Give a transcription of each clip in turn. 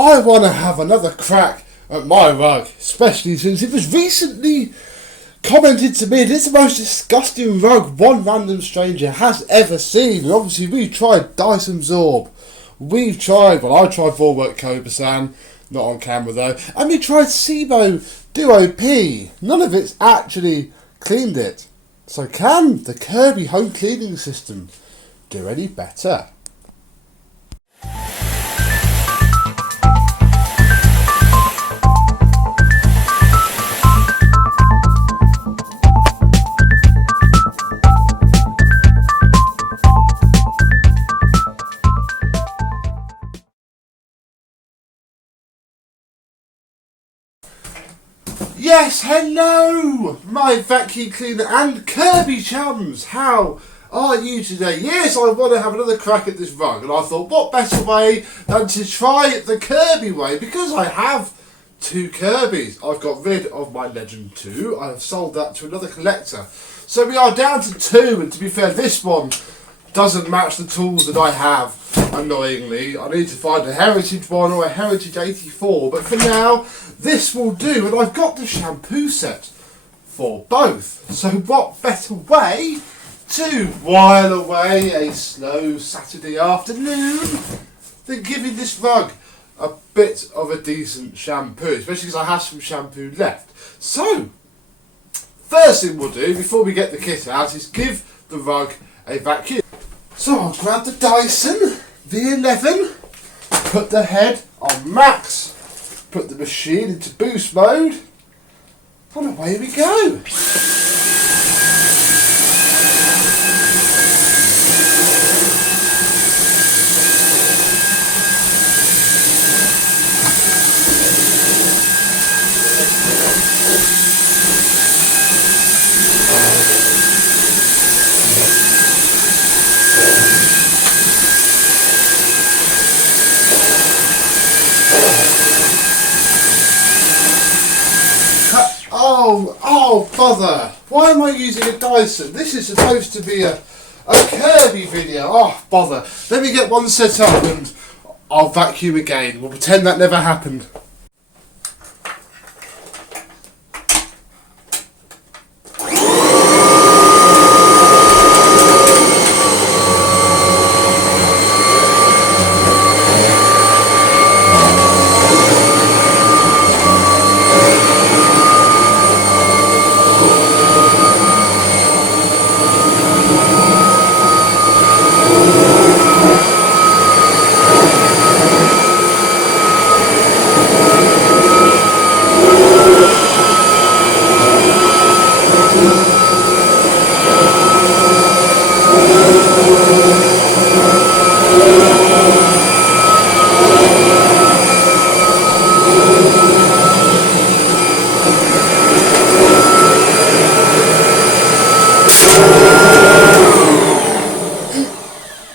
I want to have another crack at my rug, especially since it was recently commented to me it's the most disgusting rug one random stranger has ever seen. And obviously we've tried Dyson Zorb, I tried Vorwerk Kobasan, not on camera though, and we tried Sebo Duo P. None of it's actually cleaned it. So can the Kirby home cleaning system do any better? Yes, hello, my vacuum cleaner and Kirby chums. How are you today? Yes, I want to have another crack at this rug, and I thought, what better way than to try it the Kirby way, because I have two Kirbys. I've got rid of my Legend 2. I have sold that to another collector. So we are down to two, and to be fair, this one doesn't match the tools that I have, annoyingly. I need to find a Heritage one or a Heritage 84, but for now, this will do, and I've got the shampoo set for both. So what better way to while away a slow Saturday afternoon than giving this rug a bit of a decent shampoo, especially because I have some shampoo left. So, first thing we'll do, before we get the kit out, is give the rug a vacuum. So I'll grab the Dyson V11, put the head on max, put the machine into boost mode, and away we go. Oh bother! Why am I using a Dyson? This is supposed to be a Kirby video. Oh bother! Let me get one set up and I'll vacuum again. We'll pretend that never happened.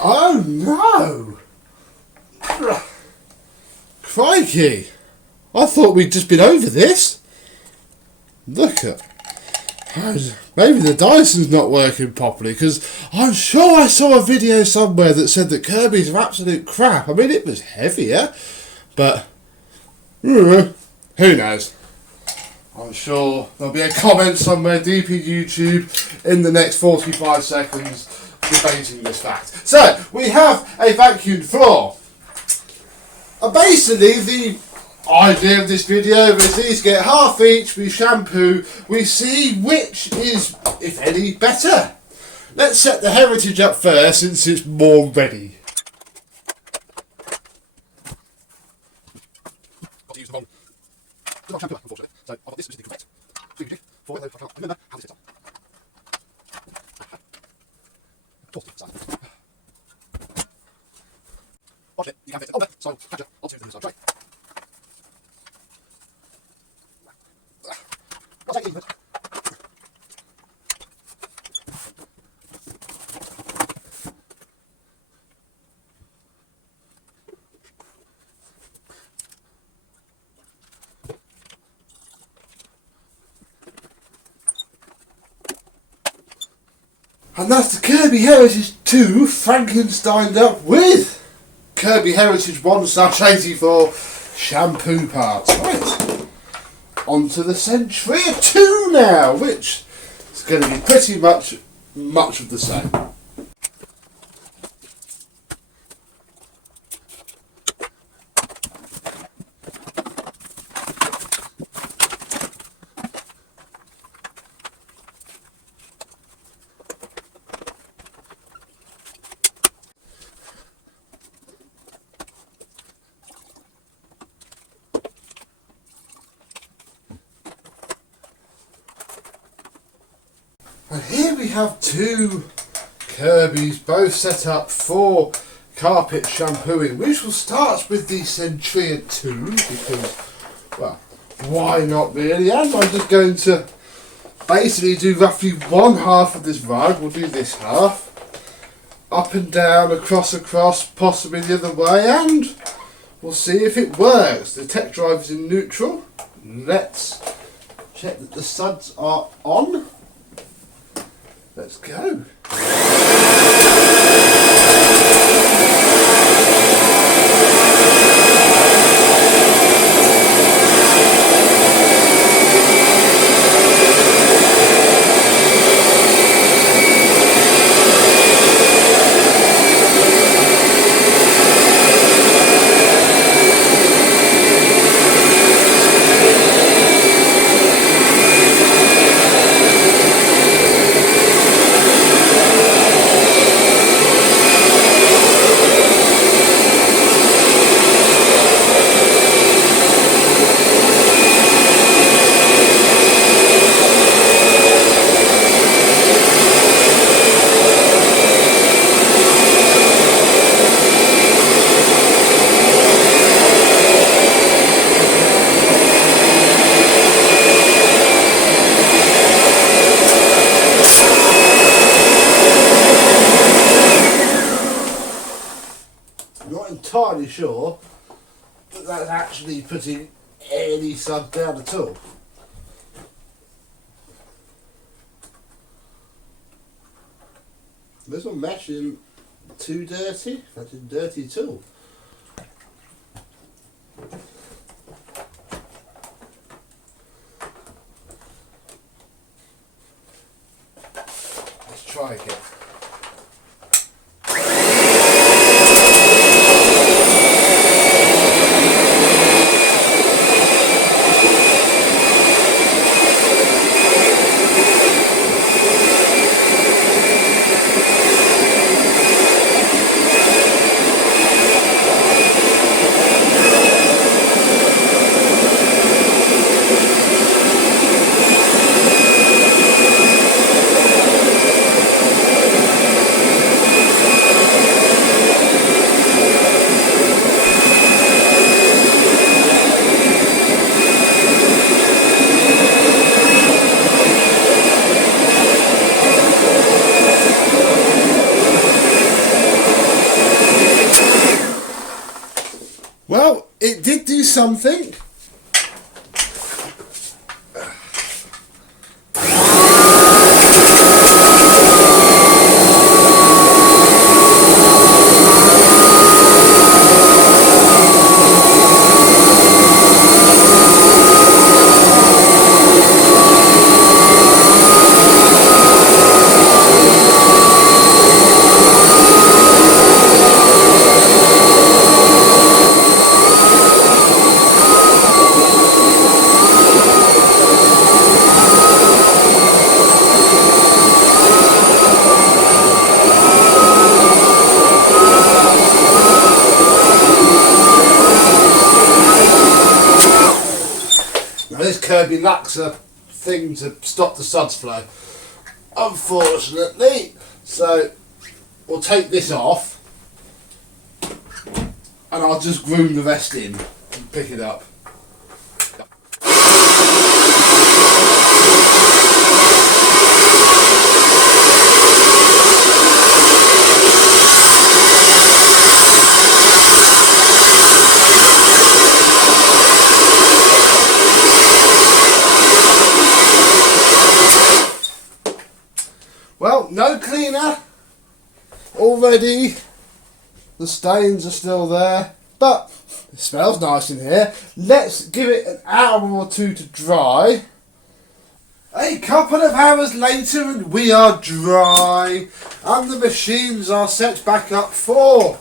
Oh no! Crikey! I thought we'd just been over this. Look at... Maybe the Dyson's not working properly, because I'm sure I saw a video somewhere that said that Kirby's are absolute crap. I mean, it was heavier, but who knows? I'm sure there'll be a comment somewhere deep in YouTube in the next 45 seconds debating this fact. So, we have a vacuumed floor. Basically, the idea of this video is these get half each, we shampoo, we see which is, if any, better. Let's set the Heritage up first since it's more ready. Got to use the wrong shampoo, unfortunately. So I've got this, which is the correct 3 for it, I can't remember how this is done. Watch it, you can fit it on there, so catch it, I'll take the tray. I'll take it. And that's the Kirby Heritage 2 Frankensteined up with Kirby Heritage 1/84 shampoo parts. Right, onto the Sentria 2 now, which is going to be pretty much of the same. And here we have two Kirbys, both set up for carpet shampooing, which will start with the Sentria 2 because, well, why not really? And I'm just going to basically do roughly one half of this rug. We'll do this half, up and down, across, possibly the other way, and we'll see if it works. The tech drive is in neutral. Let's check that the suds are on. Let's go. Not entirely sure that that's actually putting any sud down at all. This one meshing too dirty. That's dirty at all. Let's try again. Well, it did do something. This Kirby lacks a thing to stop the suds flow, unfortunately, so we'll take this off and I'll just groom the rest in and pick it up. Well, no cleaner already. The stains are still there. but it smells nice in here. Let's give it an hour or two to dry. A couple of hours later and we are dry, and the machines are set back up for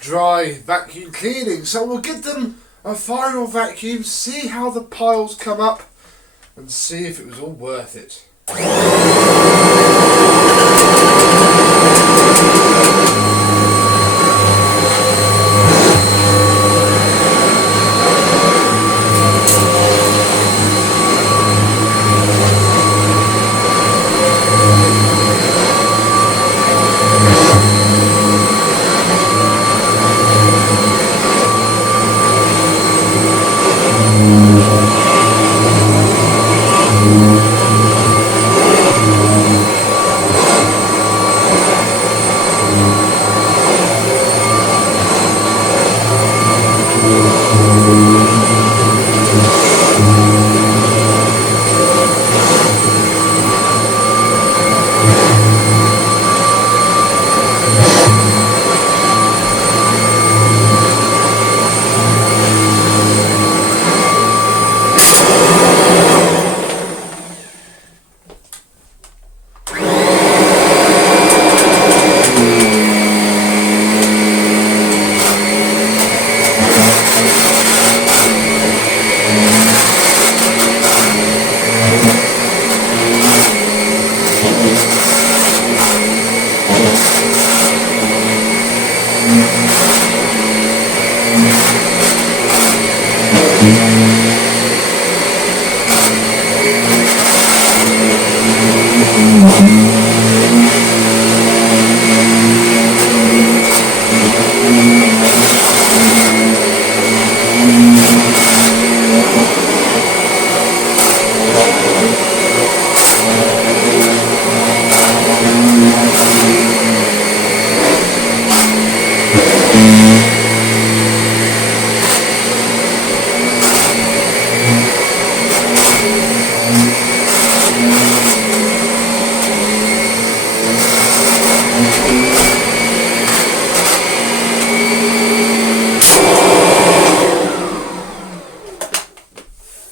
dry vacuum cleaning. So we'll give them a final vacuum, see how the piles come up, and see if it was all worth it.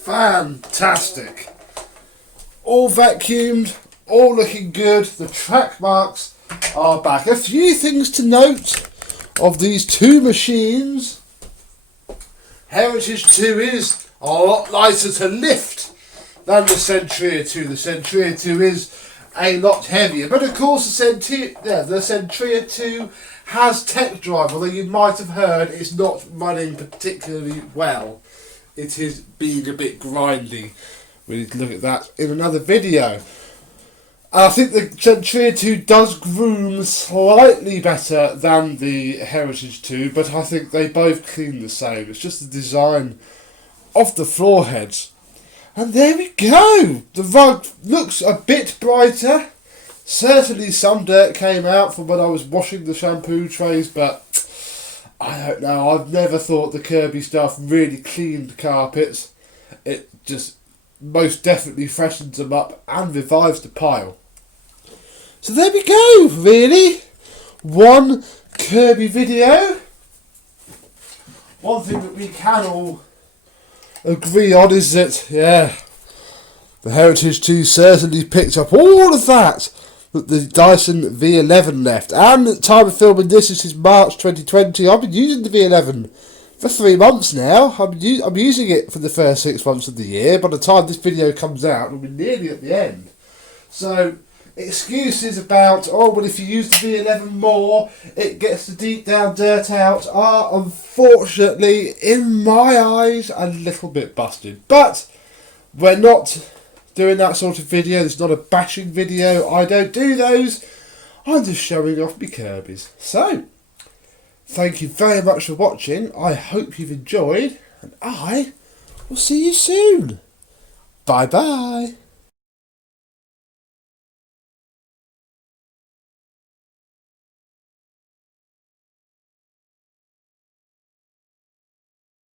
Fantastic. All vacuumed, all looking good. The track marks are back. A few things to note of these two machines. Heritage 2 is a lot lighter to lift than the Sentria 2. The Sentria 2 is a lot heavier. But of course the Sentria 2 has tech drive, although you might have heard it's not running particularly well. It is being a bit grindy. We need to look at that in another video. And I think the Sentria 2 does groom slightly better than the Heritage 2, but I think they both clean the same. It's just the design of the floor heads. And there we go! The rug looks a bit brighter. Certainly some dirt came out from when I was washing the shampoo trays, but I don't know, I've never thought the Kirby stuff really cleaned carpets. It just most definitely freshens them up and revives the pile. So there we go, really. One Kirby video. One thing that we can all agree on is that, yeah, the Heritage 2 certainly picked up all of that the Dyson V11 left. And at the time of filming this is March 2020. I've been using the V11 for 3 months now. I'm using it for the first 6 months of the year. By the time this video comes out, we'll be nearly at the end. So excuses about, oh well, if you use the V11 more, it gets the deep down dirt out, are unfortunately, in my eyes, a little bit busted. But we're not doing that sort of video. It's not a bashing video. I don't do those. I'm just showing off my Kirbys. So, thank you very much for watching. I hope you've enjoyed, and I will see you soon. Bye bye.